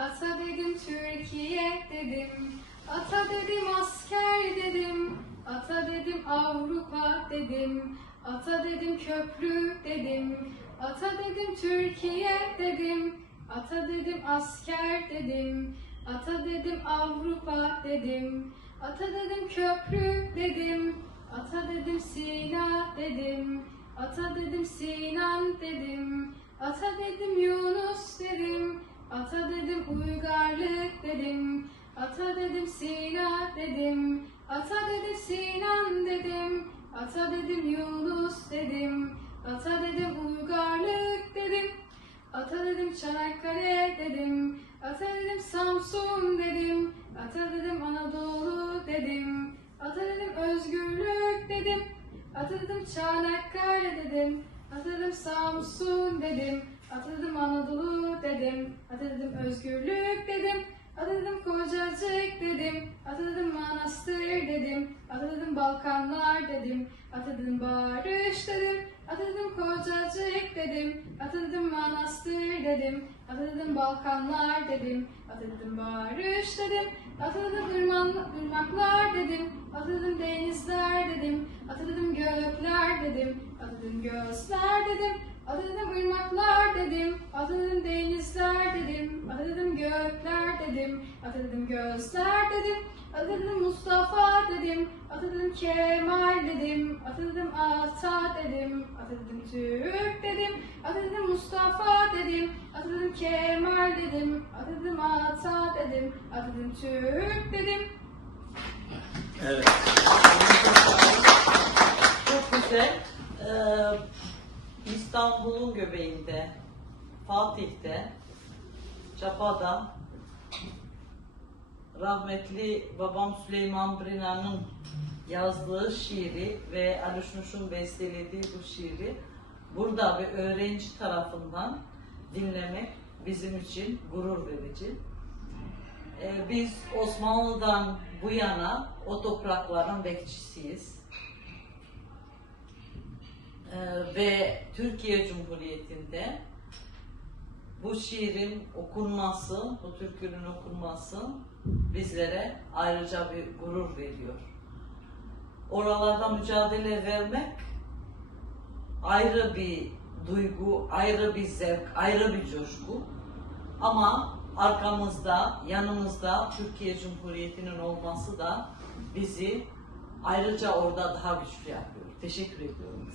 Ata dedim Türkiye dedim. Ata dedim asker dedim. Ata dedim Avrupa dedim. Ata dedim köprü dedim. Ata dedim Türkiye dedim. Ata dedim asker dedim. Ata dedim Avrupa dedim. Ata dedim köprü dedim. Ata dedim Sina dedim. Ata dedim Sinan dedim. Dedim uygarlık dedim. Ata dedim Sina dedim. Ata dedim Sinan dedim. Ata dedim Yunus dedim. Ata dedim uygarlık dedim. Ata dedim Çanakkale dedim. Ata dedim Samsun dedim. Ata dedim Anadolu dedim. Ata dedim özgürlük dedim. Ata dedim Çanakkale dedim. Ata dedim Samsun dedim. Ata dedim Anadolu dedim. Ata dedim özgürlük dedim. Ata dedim Kocacık dedim. Ata dedim Manastır dedim. Ata dedim Balkanlar dedim. Ata dedim Barış dedim. Ata dedim Kocacık dedim. Ata dedim Manastır dedim. Ata dedim Balkanlar dedim. Ata dedim Barış dedim. Ata dedim ırmaklar dedim. Ata dedim denizler dedim. Ata dedim gökler dedim. Ata dedim gözler dedim. Ata dedim ırmaklar dedim. Ata dedim dedim gökler dedim. Ata dedim gözler dedim. Ata dedim Mustafa dedim. Ata dedim Kemal dedim. Ata dedim Ata dedim. Ata dedim Türk dedim. Ata dedim Mustafa dedim. Ata dedim Kemal dedim. Ata dedim Ata dedim. Ata dedim Türk dedim. Evet. Çok güzel. Ee, İstanbul'un göbeğinde, Fatih'te, Çapa'da rahmetli babam Süleyman Brina'nın yazdığı şiiri ve Ali Şnuş'un bestelediği bu şiiri burada bir öğrenci tarafından dinlemek bizim için gurur verici. Ee, Biz Osmanlı'dan bu yana o toprakların bekçisiyiz. Ee, ve Türkiye Cumhuriyeti'nde bu şiirin okunması, bu türkünün okunması bizlere ayrıca bir gurur veriyor. Oralarda mücadele vermek ayrı bir duygu, ayrı bir zevk, ayrı bir coşku. Ama arkamızda, yanımızda Türkiye Cumhuriyeti'nin olması da bizi ayrıca orada daha güçlü yapıyor. Teşekkür ediyorum.